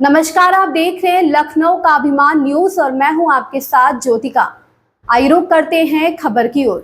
नमस्कार, आप देख रहे हैं लखनऊ का अभिमान न्यूज और मैं हूं आपके साथ ज्योतिका। आइए रुक करते हैं खबर की ओर।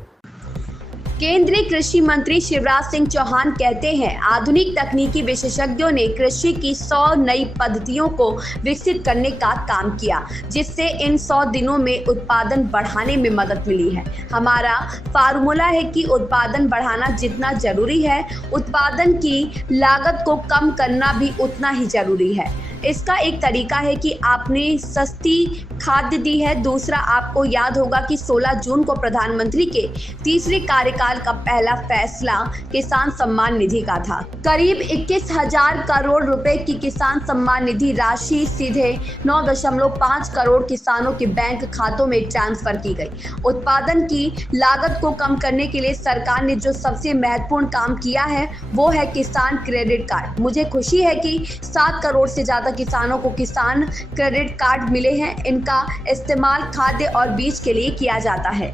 केंद्रीय कृषि मंत्री शिवराज सिंह चौहान कहते हैं, आधुनिक तकनीकी विशेषज्ञों ने कृषि की 100 नई पद्धतियों को विकसित करने का काम किया, जिससे इन 100 दिनों में उत्पादन बढ़ाने में मदद मिली है। हमारा फार्मूला है कि उत्पादन बढ़ाना जितना जरूरी है, उत्पादन की लागत को कम करना भी उतना ही जरूरी है। इसका एक तरीका है कि आपने सस्ती खाद्य दी है। दूसरा, आपको याद होगा कि 16 जून को प्रधानमंत्री के तीसरे कार्यकाल का पहला फैसला किसान सम्मान निधि का था। करीब 21,000 करोड़ रुपए की किसान सम्मान निधि राशि सीधे 9.5 करोड़ किसानों के बैंक खातों में ट्रांसफर की गई। उत्पादन की लागत को कम करने के लिए सरकार ने जो सबसे महत्वपूर्ण काम किया है वो है किसान क्रेडिट कार्ड। मुझे खुशी है कि 7 करोड़ से ज्यादा किसानों को किसान क्रेडिट कार्ड मिले हैं। इनका इस्तेमाल खाद्य और बीज के लिए किया जाता है।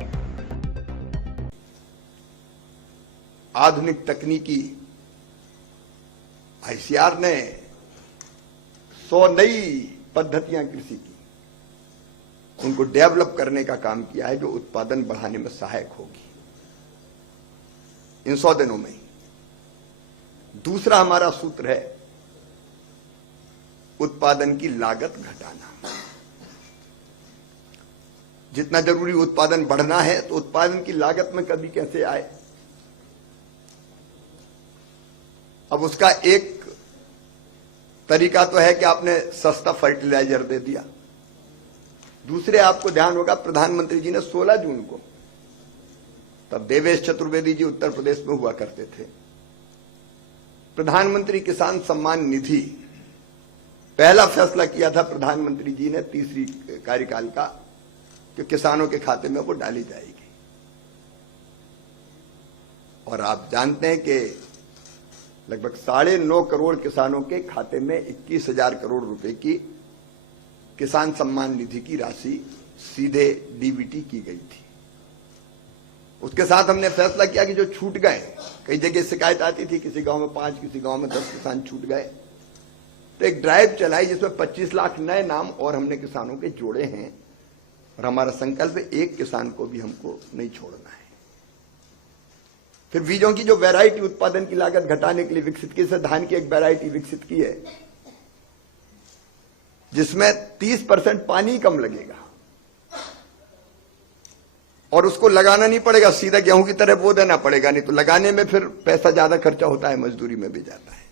आधुनिक तकनीकी आईसीआर ने 100 नई पद्धतियां कृषि की, उनको डेवलप करने का काम किया है जो उत्पादन बढ़ाने में सहायक होगी इन 100 दिनों में। दूसरा हमारा सूत्र है उत्पादन की लागत घटाना। जितना जरूरी उत्पादन बढ़ना है तो उत्पादन की लागत में कभी कैसे आए। अब उसका एक तरीका तो है कि आपने सस्ता फर्टिलाइजर दे दिया। दूसरे, आपको ध्यान होगा प्रधानमंत्री जी ने 16 जून को, तब देवेश चतुर्वेदी जी उत्तर प्रदेश में हुआ करते थे, प्रधानमंत्री किसान सम्मान निधि पहला फैसला किया था प्रधानमंत्री जी ने तीसरी कार्यकाल का, कि किसानों के खाते में वो डाली जाएगी। और आप जानते हैं कि लगभग 9.5 करोड़ किसानों के खाते में 21,000 करोड़ रुपए की किसान सम्मान निधि की राशि सीधे डीबीटी की गई थी। उसके साथ हमने फैसला किया कि जो छूट गए, कई जगह शिकायत आती थी किसी गांव में 5, किसी गांव में 10 किसान छूट गए, तो एक ड्राइव चलाई जिसमें 25 लाख नए नाम और हमने किसानों के जोड़े हैं। और हमारा संकल्प है एक किसान को भी हमको नहीं छोड़ना है। फिर बीजों की जो वैरायटी उत्पादन की लागत घटाने के लिए विकसित की, धान की एक वैरायटी विकसित की है जिसमें 30% पानी कम लगेगा और उसको लगाना नहीं पड़ेगा, सीधा गेहूं की तरह बो देना पड़ेगा। नहीं तो लगाने में फिर पैसा ज्यादा खर्चा होता है, मजदूरी में भी जाता है,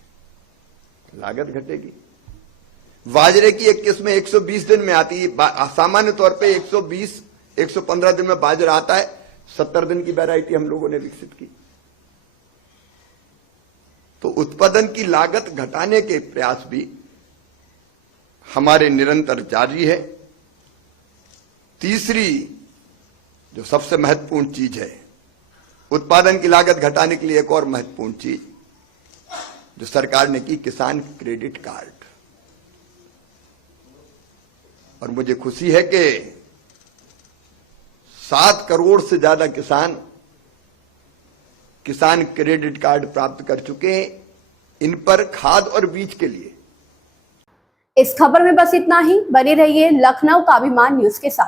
लागत घटेगी। बाजरे की एक किस्म 120 दिन में आती है। सामान्य तौर पे 120-115 दिन में बाजरा आता है। 70 दिन की वैरायटी हम लोगों ने विकसित की। तो उत्पादन की लागत घटाने के प्रयास भी हमारे निरंतर जारी है। तीसरी जो सबसे महत्वपूर्ण चीज है, उत्पादन की लागत घटाने के लिए एक और महत्वपूर्ण चीज जो सरकार ने की, किसान क्रेडिट कार्ड। और मुझे खुशी है कि 7 करोड़ से ज्यादा किसान क्रेडिट कार्ड प्राप्त कर चुके हैं, इन पर खाद और बीज के लिए। इस खबर में बस इतना ही। बने रहिए लखनऊ का अभिमान न्यूज के साथ।